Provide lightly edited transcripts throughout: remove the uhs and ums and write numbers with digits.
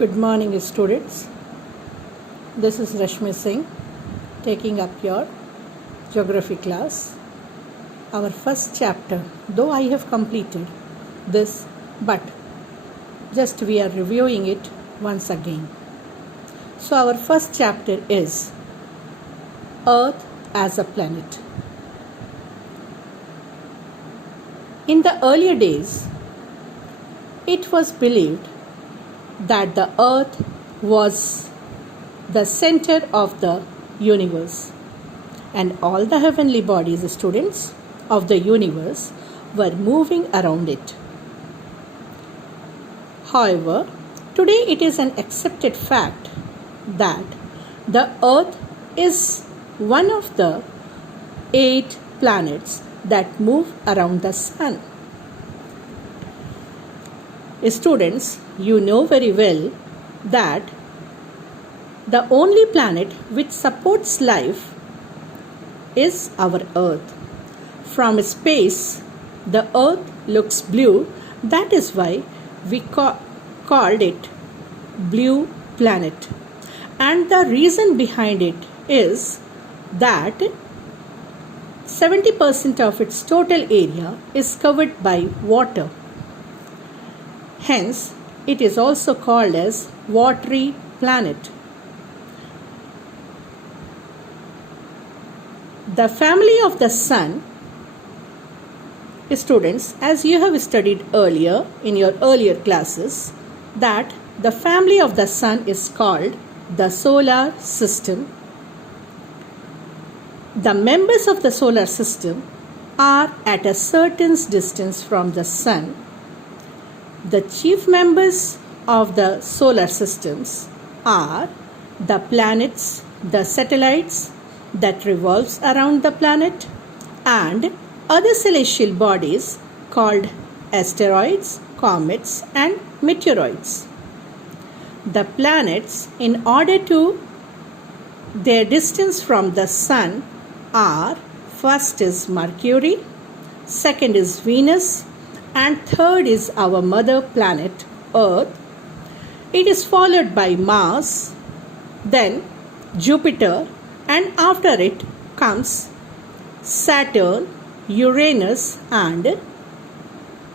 Good morning, students. This is Rashmi Singh taking up your geography class. Our first chapter, though I have completed this, but just we are reviewing it once again. So, our first chapter is Earth as a planet. In the earlier days, it was believed that the earth was the center of the universe and all the heavenly bodies, students, of the universe were moving around it. However, today it is an accepted fact that the earth is one of the 8 planets that move around the sun. Students, you know very well that the only planet which supports life is our Earth. From space, the Earth looks blue. That is why we called it blue planet. And the reason behind it is that 70% of its total area is covered by water. Hence, it is also called as Watery Planet. The family of the Sun, students, as you have studied earlier in your earlier classes, that the family of the Sun is called the solar system. The members of the solar system are at a certain distance from the Sun. The chief members of the solar systems are the planets, the satellites that revolves around the planet, and other celestial bodies called asteroids, comets, and meteoroids. The planets, in order to their distance from the Sun, are first is Mercury, second is Venus, and third is our mother planet Earth. It is followed by Mars, then Jupiter, and after it comes Saturn, Uranus, and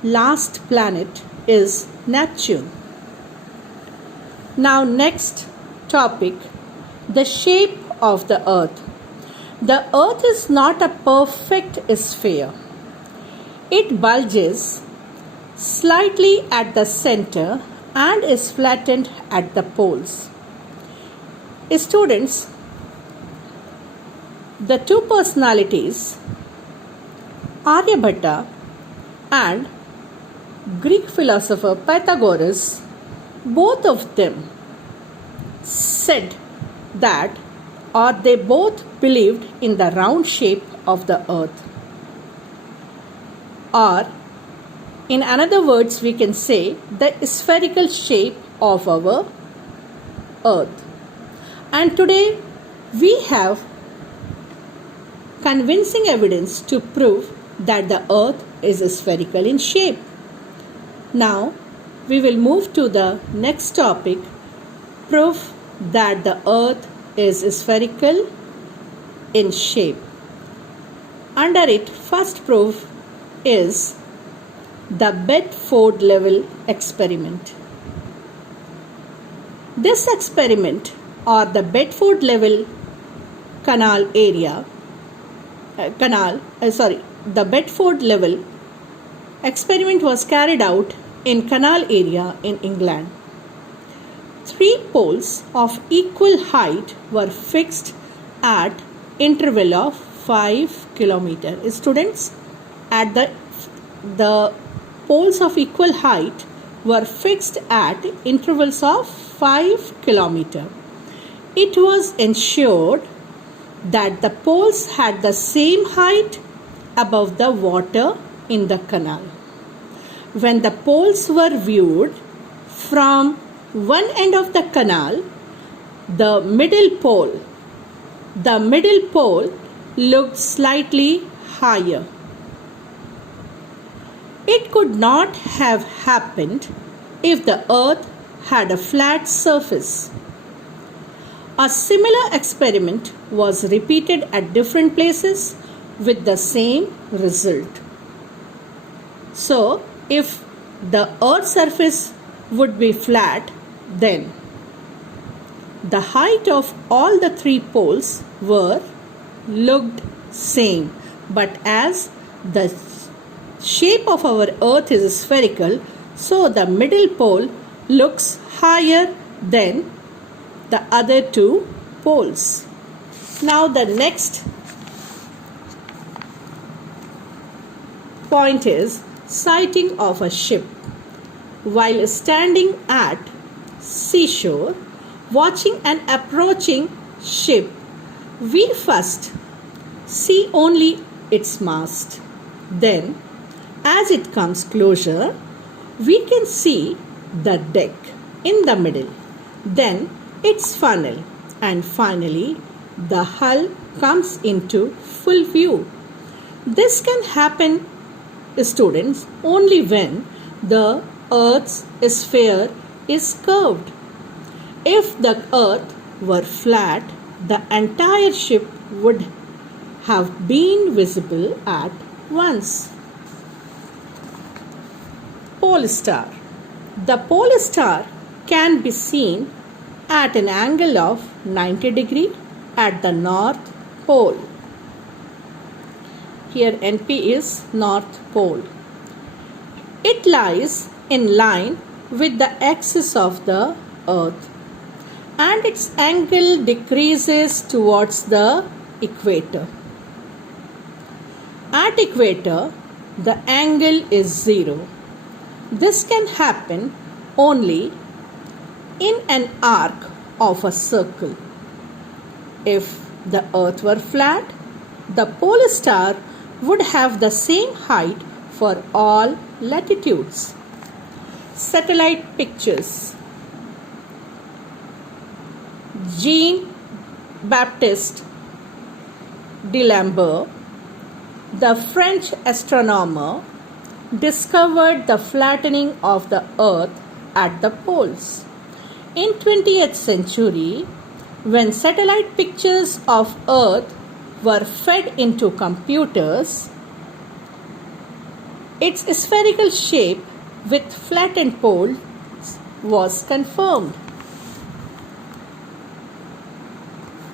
last planet is Neptune. Now next topic, the shape of the Earth. The Earth is not a perfect sphere. It bulges slightly at the center and is flattened at the poles. Students, the two personalities, Aryabhatta and Greek philosopher Pythagoras, both of them said that, or they both believed in the round shape of the earth. Or, in other words, we can say the spherical shape of our earth. And today we have convincing evidence to prove that the earth is spherical in shape. Now we will move to the next topic, proof that the earth is spherical in shape. Under it, first proof is the Bedford level experiment. This experiment, or the Bedford level canal area, the Bedford level experiment was carried out in canal area in England. 3 poles of equal height were fixed at interval of 5 kilometers. Students, at the poles of equal height were fixed at intervals of 5 kilometers. It was ensured that the poles had the same height above the water in the canal. When the poles were viewed from one end of the canal, the middle pole looked slightly higher. It could not have happened if the earth had a flat surface. A similar experiment was repeated at different places with the same result. So, if the Earth's surface would be flat, then the height of all the three poles looked same. But as the shape of our Earth is spherical, so the middle pole looks higher than the other two poles. Now the next point is sighting of a ship. While standing at seashore, watching an approaching ship, we first see only its mast. Then, as it comes closer, we can see the deck in the middle, then its funnel, and finally the hull comes into full view. This can happen, students, only when the Earth's sphere is curved. If the Earth were flat, the entire ship would have been visible at once. Pole star. The pole star can be seen at an angle of 90 degrees at the North Pole. Here NP is North Pole. It lies in line with the axis of the Earth, and its angle decreases towards the equator. At equator, the angle is 0. This can happen only in an arc of a circle. If the Earth were flat, the pole star would have the same height for all latitudes. Satellite pictures. Jean-Baptiste D'Alembert, the French astronomer, discovered the flattening of the Earth at the poles. In 20th century, when satellite pictures of Earth were fed into computers, its spherical shape with flattened poles was confirmed.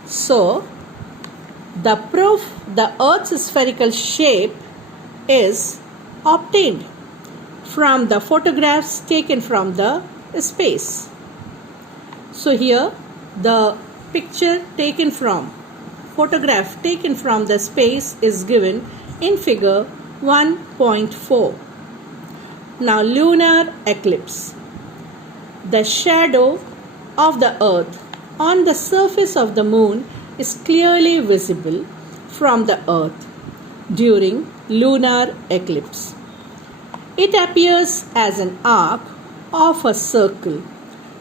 So, the proof the Earth's spherical shape is obtained from the photographs taken from the space. So here the photograph taken from the space is given in figure 1.4. Now lunar eclipse. The shadow of the Earth on the surface of the moon is clearly visible from the Earth during lunar eclipse. It appears as an arc of a circle.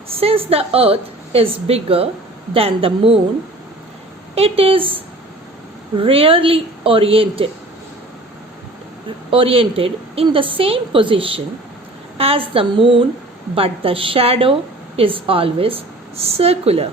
Since the Earth is bigger than the moon, it is rarely oriented in the same position as the moon, but the shadow is always circular.